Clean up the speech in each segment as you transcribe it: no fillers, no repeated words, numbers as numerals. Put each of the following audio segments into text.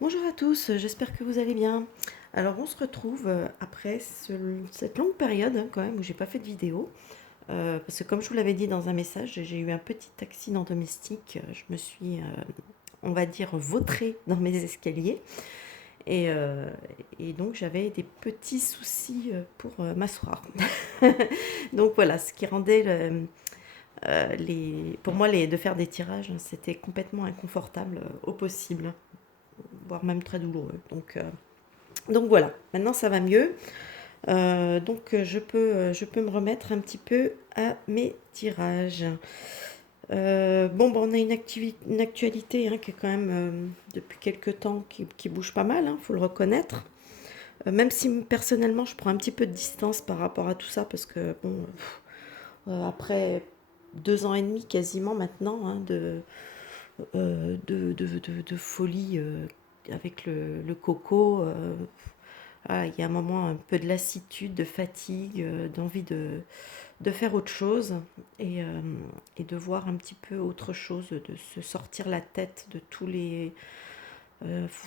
Bonjour à tous, j'espère que vous allez bien. Alors on se retrouve après cette longue période quand même où j'ai pas fait de vidéo. Parce que comme je vous l'avais dit dans un message, j'ai eu un petit accident domestique. Je me suis, on va dire, vautrée dans mes escaliers. Et, euh, et donc j'avais des petits soucis pour m'asseoir. Donc voilà, ce qui rendait pour moi de faire des tirages, c'était complètement inconfortable au possible, voire même très douloureux. Donc voilà, maintenant ça va mieux. Je peux me remettre un petit peu à mes tirages. On a une actualité hein, qui est quand même depuis quelques temps qui bouge pas mal, il faut le reconnaître. Même si personnellement je prends un petit peu de distance par rapport à tout ça parce que après 2 ans et demi quasiment maintenant de folie avec le coco. Voilà, il y a un moment un peu de lassitude, de fatigue, d'envie de faire autre chose et, euh, et de voir un petit peu autre chose, de se sortir la tête de tous les...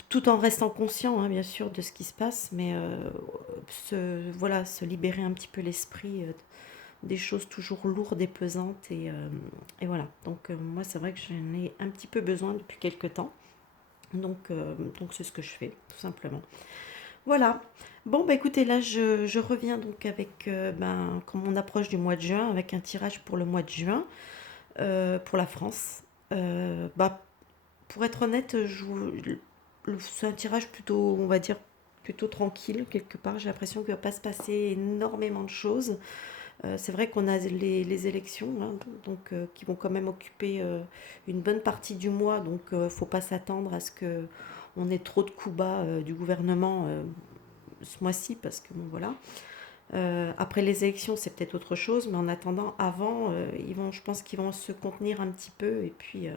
tout en restant conscient, hein, bien sûr, de ce qui se passe, mais voilà, se libérer un petit peu l'esprit des choses toujours lourdes et pesantes. Et voilà, moi c'est vrai que j'en ai un petit peu besoin depuis quelques temps. Donc c'est ce que je fais, tout simplement. Voilà. Bon, bah écoutez, là, je reviens donc avec, comme on approche du mois de juin, avec un tirage pour le mois de juin, pour la France. Bah, pour être honnête, c'est un tirage plutôt, on va dire, plutôt tranquille, quelque part. J'ai l'impression qu'il ne va pas se passer énormément de choses. C'est vrai qu'on a les élections, hein, qui vont quand même occuper une bonne partie du mois, donc il ne faut pas s'attendre à ce que on ait trop de coups bas du gouvernement ce mois-ci, parce que bon voilà. Après les élections, c'est peut-être autre chose, mais en attendant, avant, je pense qu'ils vont se contenir un petit peu, et puis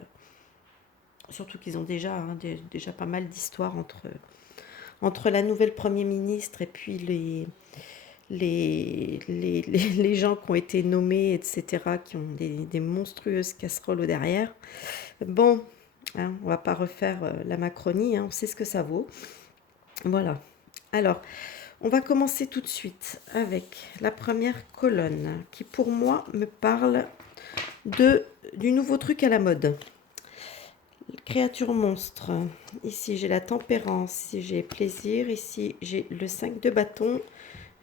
surtout qu'ils ont déjà, hein, déjà pas mal d'histoires entre la nouvelle Premier ministre et puis les gens qui ont été nommés, etc., qui ont des monstrueuses casseroles au derrière. Bon, hein, on va pas refaire la Macronie, hein, on sait ce que ça vaut. Voilà. Alors, on va commencer tout de suite avec la première colonne qui pour moi me parle du nouveau truc à la mode. Créature monstre. Ici j'ai la tempérance, ici j'ai plaisir, ici j'ai le 5 de bâton,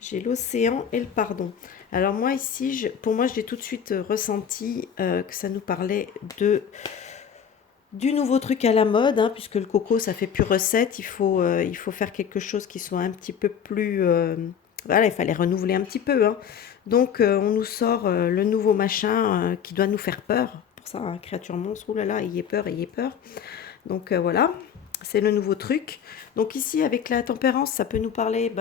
j'ai l'océan et le pardon. Alors moi ici, pour moi j'ai tout de suite ressenti que ça nous parlait du nouveau truc à la mode, hein, puisque le coco ça fait plus recette, il faut faire quelque chose qui soit un petit peu plus... voilà, il fallait renouveler un petit peu. Hein. Donc on nous sort le nouveau machin qui doit nous faire peur. Pour ça, hein, créature monstre, oh là là, ayez peur, ayez peur. Donc voilà, c'est le nouveau truc. Donc ici, avec la tempérance, ça peut nous parler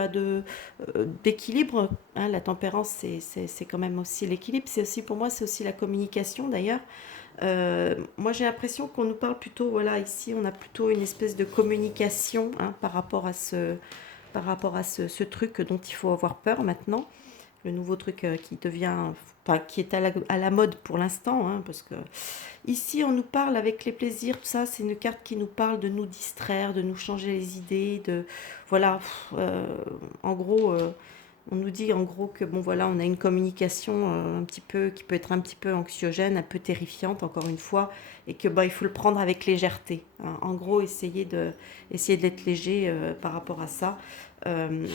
d'équilibre. Hein. La tempérance, c'est quand même aussi l'équilibre. C'est aussi, pour moi, c'est aussi la communication d'ailleurs. Moi, j'ai l'impression qu'on nous parle plutôt, voilà, ici, on a plutôt une espèce de communication hein, par rapport à ce truc dont il faut avoir peur maintenant. Le nouveau truc qui devient, enfin, qui est à la mode pour l'instant, hein, parce que ici, on nous parle avec les plaisirs, tout ça, c'est une carte qui nous parle de nous distraire, de nous changer les idées, voilà, en gros, on nous dit en gros que bon voilà, on a une communication un petit peu qui peut être un petit peu anxiogène, un peu terrifiante encore une fois, et que il faut le prendre avec légèreté. Hein. En gros, essayer d'être léger par rapport à ça. Euh,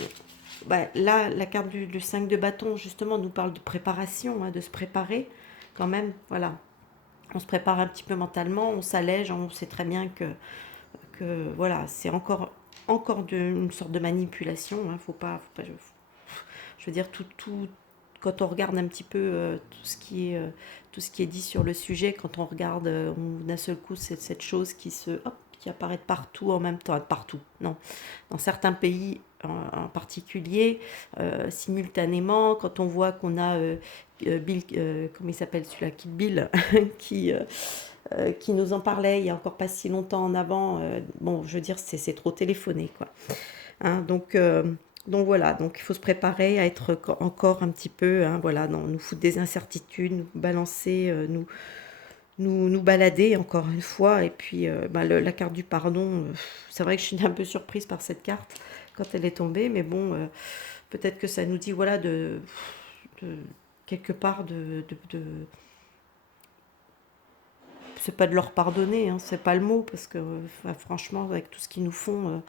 Là, la carte du 5 de bâton justement nous parle de préparation, hein, de se préparer quand même. Voilà, on se prépare un petit peu mentalement, on s'allège, on sait très bien que voilà, c'est encore une sorte de manipulation. Hein, je veux dire, quand on regarde un petit peu tout ce qui est dit sur le sujet, quand on regarde d'un seul coup cette chose qui apparaît partout en même temps, partout, non, dans certains pays en particulier, simultanément, quand on voit qu'on a Bill, comment il s'appelle celui-là, Kill Bill, qui, qui nous en parlait il y a encore pas si longtemps en avant. Bon, je veux dire, c'est trop téléphoné, quoi. Hein, donc voilà, donc il faut se préparer à être encore un petit peu, hein, voilà, non, nous foutre des incertitudes, nous balancer, nous balader encore une fois. Et puis bah, la carte du pardon, c'est vrai que je suis un peu surprise par cette carte quand elle est tombée, mais bon, peut-être que ça nous dit, voilà, de quelque part c'est pas de leur pardonner, hein, c'est pas le mot, parce que enfin, franchement, avec tout ce qu'ils nous font,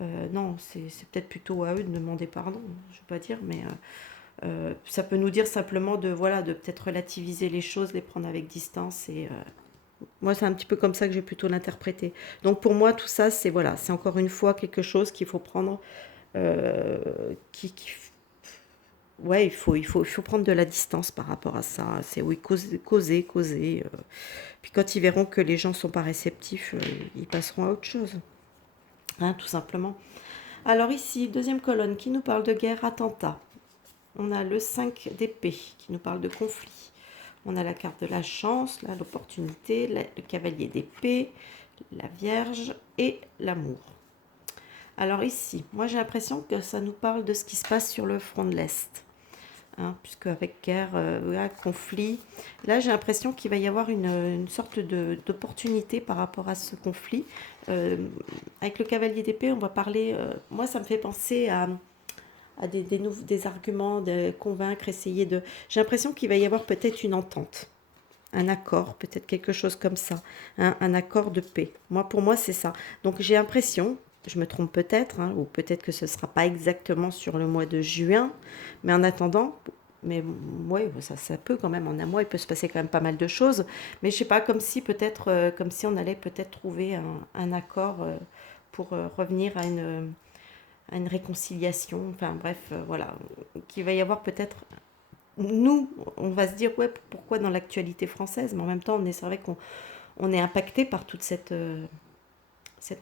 non, c'est peut-être plutôt à eux de demander pardon, je veux pas dire, mais ça peut nous dire simplement de, voilà, de peut-être relativiser les choses, les prendre avec distance. Et moi, c'est un petit peu comme ça que j'ai plutôt l'interprété. Donc pour moi, tout ça, c'est, voilà, c'est encore une fois quelque chose qu'il faut prendre, euh, ouais, il faut prendre de la distance par rapport à ça. C'est oui, causer. Puis quand ils verront que les gens sont pas réceptifs, ils passeront à autre chose, hein, tout simplement. Alors ici, deuxième colonne qui nous parle de guerre, attentat. On a le 5 d'épée qui nous parle de conflit. On a la carte de la chance, là, l'opportunité, le cavalier d'épée, la vierge et l'amour. Alors ici, moi j'ai l'impression que ça nous parle de ce qui se passe sur le front de l'Est. Hein, puisque avec guerre, conflit, là j'ai l'impression qu'il va y avoir une sorte d'opportunité par rapport à ce conflit. Euh, avec le cavalier d'épée, on va parler, moi ça me fait penser à des arguments, de convaincre, essayer de... J'ai l'impression qu'il va y avoir peut-être une entente, un accord, peut-être quelque chose comme ça, un accord de paix. Pour moi, c'est ça. Donc j'ai l'impression, je me trompe peut-être, hein, ou peut-être que ce ne sera pas exactement sur le mois de juin, mais en attendant, mais ouais, ça peut quand même, en un mois, il peut se passer quand même pas mal de choses, mais je sais pas, comme si peut-être, comme si on allait peut-être trouver un accord pour revenir à une réconciliation, enfin bref, voilà, qu'il va y avoir peut-être, nous, on va se dire, ouais, pourquoi dans l'actualité française, mais en même temps, c'est vrai qu'on est impacté par toute cette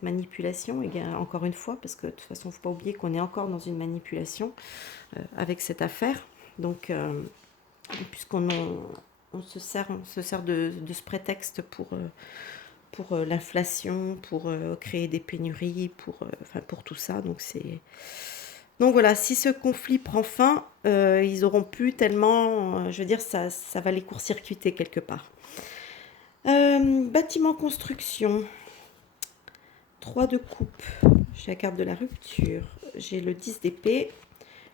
manipulation, et encore une fois, parce que de toute façon, il ne faut pas oublier qu'on est encore dans une manipulation avec cette affaire, donc, puisqu'on on se sert de ce prétexte pour l'inflation, pour créer des pénuries, enfin, pour tout ça, donc voilà, si ce conflit prend fin, ils auront plus tellement, je veux dire, ça va les court-circuiter quelque part. Bâtiment construction, 3 de coupe, j'ai la carte de la rupture, j'ai le 10 d'épée,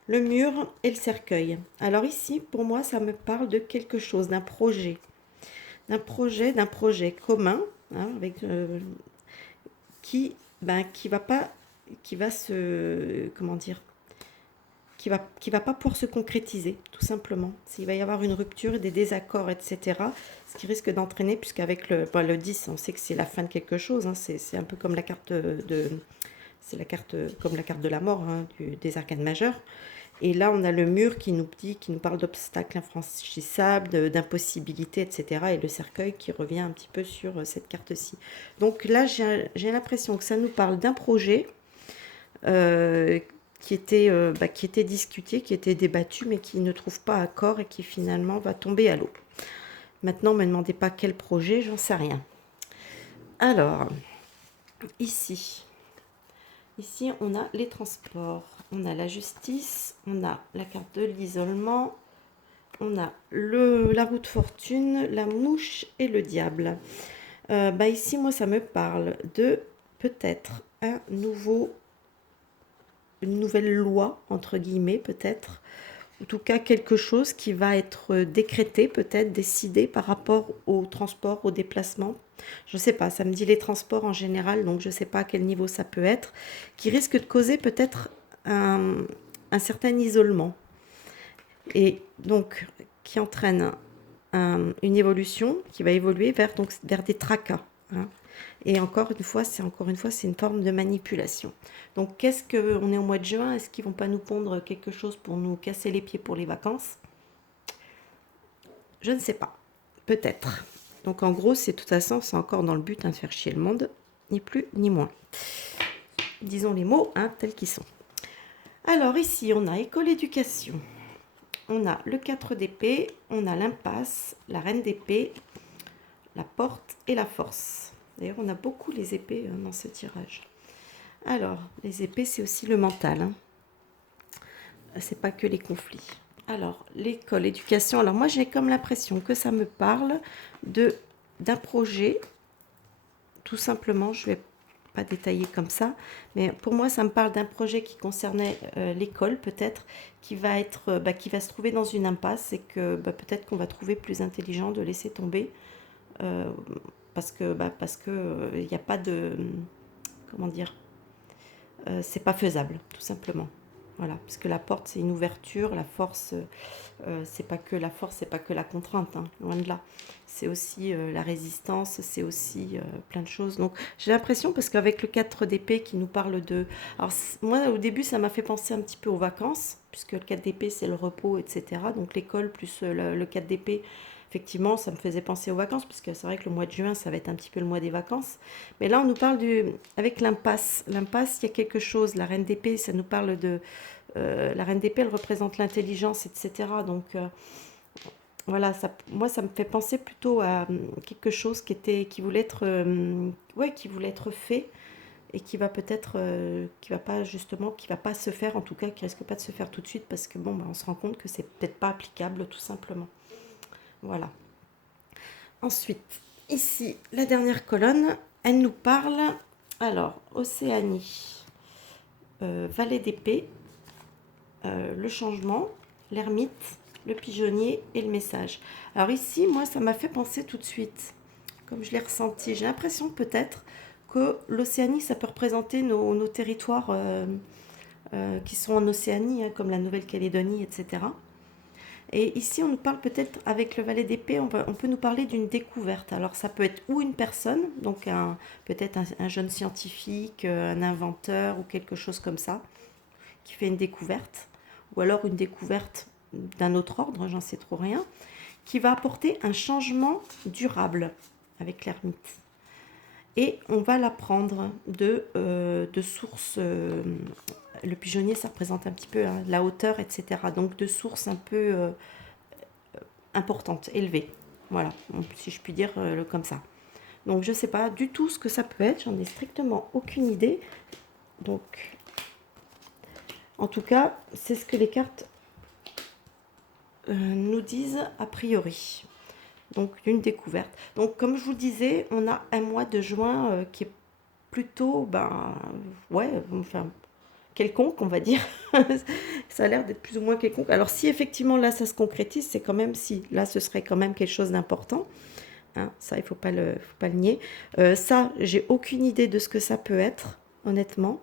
le mur et le cercueil. Alors ici, pour moi, ça me parle de quelque chose, d'un projet commun, hein, avec, qui va pas, qui va se, comment dire, qui va pas pouvoir se concrétiser, tout simplement. S'il va y avoir une rupture, des désaccords, etc., ce qui risque d'entraîner, puisqu'avec le 10, on sait que c'est la fin de quelque chose, hein, c'est un peu comme la carte c'est la carte, comme la carte de la mort, hein, des arcanes majeures. Et là, on a le mur qui nous parle d'obstacles infranchissables, d'impossibilités, etc. Et le cercueil qui revient un petit peu sur cette carte-ci. Donc là, j'ai l'impression que ça nous parle d'un projet euh, qui était discuté, qui était débattu, mais qui ne trouve pas accord et qui finalement va tomber à l'eau. Maintenant, ne me demandez pas quel projet, j'en sais rien. Alors, ici, on a les transports, on a la justice, on a la carte de l'isolement, on a la roue de fortune, la mouche et le diable. Ici, moi, ça me parle de peut-être une nouvelle loi, entre guillemets, peut-être, en tout cas quelque chose qui va être décrété, peut-être décidé par rapport au transport, au déplacement. Je ne sais pas, ça me dit les transports en général, donc je ne sais pas à quel niveau ça peut être, qui risque de causer peut-être un certain isolement. Et donc, qui entraîne une évolution, qui va évoluer vers des tracas. Hein. Et encore une fois, c'est une forme de manipulation. Donc, on est au mois de juin, est-ce qu'ils vont pas nous pondre quelque chose pour nous casser les pieds pour les vacances? Je ne sais pas. Peut-être. Donc, en gros, de toute façon, c'est encore dans le but de faire chier le monde, ni plus ni moins. Disons les mots tels qu'ils sont. Alors, ici, on a école éducation. On a le 4 d'épée, on a l'impasse, la reine d'épée, la porte et la force. D'ailleurs, on a beaucoup les épées dans ce tirage. Alors, les épées, c'est aussi le mental. Hein. C'est pas que les conflits. Alors, l'école, l'éducation. Alors, moi, j'ai comme l'impression que ça me parle de d'un projet, tout simplement. Je vais pas détailler comme ça, mais pour moi, ça me parle d'un projet qui concernait l'école, peut-être, qui va être, qui va se trouver dans une impasse et que peut-être qu'on va trouver plus intelligent de laisser tomber euh, parce que il n'y a pas de, comment dire, c'est pas faisable, tout simplement. Voilà, parce que la porte, c'est une ouverture, la force, c'est pas que la force, c'est pas que la contrainte, hein, loin de là. C'est aussi la résistance, c'est aussi plein de choses. Donc j'ai l'impression, parce qu'avec le 4 d'épée qui nous parle de... Alors moi, au début, ça m'a fait penser un petit peu aux vacances, puisque le 4 d'épée, c'est le repos, etc. Donc l'école plus le 4 d'épée, effectivement, ça me faisait penser aux vacances, puisque c'est vrai que le mois de juin, ça va être un petit peu le mois des vacances. Mais là, on nous parle avec l'impasse. L'impasse, il y a quelque chose. La reine d'épée, ça nous parle de... la reine d'épée, elle représente l'intelligence, etc. Donc voilà, ça, moi, ça me fait penser plutôt à quelque chose qui voulait être, ouais, qui voulait être fait et qui va peut-être, qui va pas justement, qui va pas se faire, en tout cas, qui risque pas de se faire tout de suite parce que bon, on se rend compte que c'est peut-être pas applicable, tout simplement. Voilà. Ensuite, ici, la dernière colonne, elle nous parle, alors, Océanie, Vallée d'épée, le changement, l'ermite, le pigeonnier et le message. Alors ici, moi, ça m'a fait penser tout de suite, comme je l'ai ressenti. J'ai l'impression peut-être que l'Océanie, ça peut représenter nos territoires qui sont en Océanie, hein, comme la Nouvelle-Calédonie, etc. Et ici, on nous parle peut-être, avec le valet d'épée, on peut nous parler d'une découverte. Alors, ça peut être ou une personne, donc peut-être un jeune scientifique, un inventeur ou quelque chose comme ça, qui fait une découverte, ou alors une découverte d'un autre ordre, j'en sais trop rien, qui va apporter un changement durable avec l'ermite. Et on va l'apprendre de sources. Le pigeonnier, ça représente un petit peu hein, la hauteur, etc. Donc de sources un peu importantes, élevées. Voilà, si je puis dire comme ça. Donc je ne sais pas du tout ce que ça peut être, j'en ai strictement aucune idée. Donc, en tout cas, c'est ce que les cartes nous disent a priori. Donc une découverte. Donc comme je vous disais, on a un mois de juin qui est plutôt, ouais, enfin, quelconque, on va dire. Ça a l'air d'être plus ou moins quelconque. Alors si effectivement là ça se concrétise, c'est quand même, si là ce serait quand même quelque chose d'important. Hein, ça, il ne faut pas le nier. Ça, j'ai aucune idée de ce que ça peut être, honnêtement.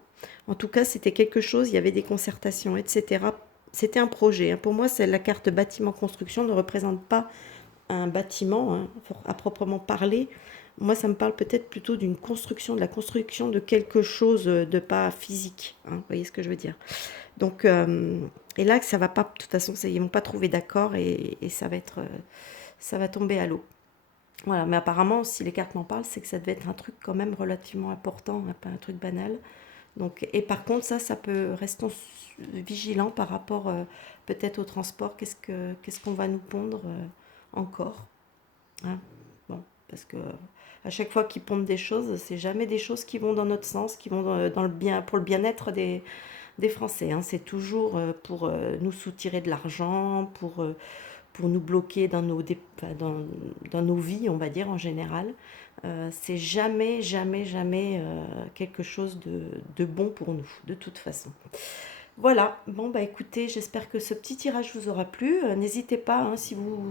En tout cas, c'était quelque chose, il y avait des concertations, etc. C'était un projet. Hein. Pour moi, c'est la carte bâtiment construction ne représente pas un bâtiment hein, à proprement parler. Moi, ça me parle peut-être plutôt d'une construction, de la construction de quelque chose de pas physique. Hein, vous voyez ce que je veux dire? Donc, et là, ça va pas, de toute façon, ils vont pas trouver d'accord et ça va être, ça va tomber à l'eau. Voilà, mais apparemment, si les cartes m'en parlent, c'est que ça devait être un truc quand même relativement important, hein, pas un truc banal. Donc, et par contre, ça peut, restons vigilants par rapport peut-être au transport. Qu'est-ce qu'on va nous pondre encore hein. Bon, parce que à chaque fois qu'ils pondent des choses, c'est jamais des choses qui vont dans notre sens, qui vont dans le bien, pour le bien-être des Français. Hein. C'est toujours pour nous soutirer de l'argent, pour nous bloquer dans nos vies, on va dire en général. C'est jamais, jamais, jamais quelque chose de bon pour nous, de toute façon. Voilà, bon bah écoutez, j'espère que ce petit tirage vous aura plu. N'hésitez pas, hein, si vous,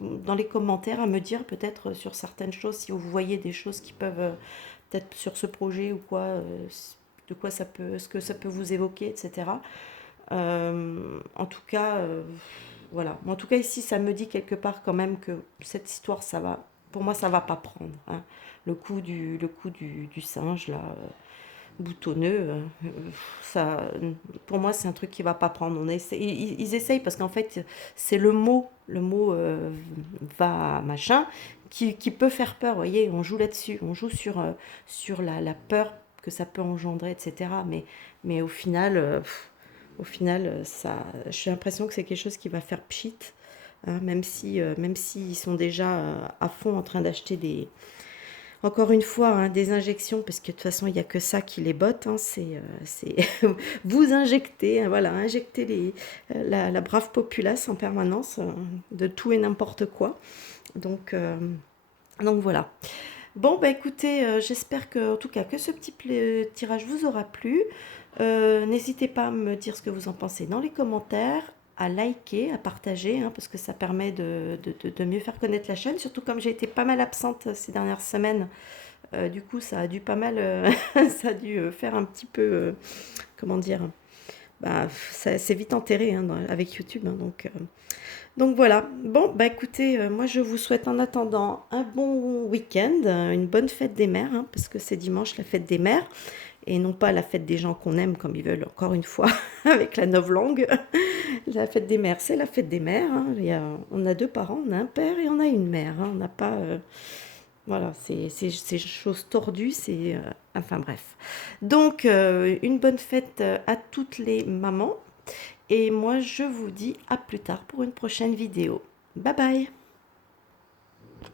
dans les commentaires, à me dire peut-être sur certaines choses, si vous voyez des choses qui peuvent, peut-être sur ce projet ou quoi, de quoi ça peut, ce que ça peut vous évoquer, etc. En tout cas, voilà. En tout cas, ici, ça me dit quelque part quand même que cette histoire, ça va, pour moi, ça va pas prendre. Hein. Le coup du singe, là, boutonneux, ça, pour moi, c'est un truc qui va pas prendre. Ils essayent parce qu'en fait, c'est le mot va machin, qui peut faire peur. Vous voyez, on joue là-dessus, on joue sur la peur que ça peut engendrer, etc. Mais au final, j'ai l'impression que c'est quelque chose qui va faire pchit, hein, même s'ils sont déjà à fond en train d'acheter encore une fois, hein, des injections, parce que de toute façon, il n'y a que ça qui les botte, hein, c'est vous injecter, hein, voilà, injecter la brave populace en permanence, de tout et n'importe quoi. Donc, Donc voilà. Bon, bah écoutez, j'espère que, en tout cas, que ce petit tirage vous aura plu. N'hésitez pas à me dire ce que vous en pensez dans les commentaires, à liker, à partager, hein, parce que ça permet de mieux faire connaître la chaîne. Surtout comme j'ai été pas mal absente ces dernières semaines, du coup, ça a dû pas mal, ça a dû faire un petit peu, comment dire, bah, ça c'est vite enterré hein, avec YouTube, hein, donc voilà. Bon, bah écoutez, moi je vous souhaite en attendant un bon week-end, une bonne fête des mères, hein, parce que c'est dimanche la fête des mères, et non pas la fête des gens qu'on aime comme ils veulent, encore une fois, avec la novlangue. La fête des mères, c'est la fête des mères, hein. On a deux parents, on a un père et on a une mère, hein. On n'a pas... voilà, c'est chose tordue, c'est... enfin bref. Donc, une bonne fête à toutes les mamans. Et moi, je vous dis à plus tard pour une prochaine vidéo. Bye bye!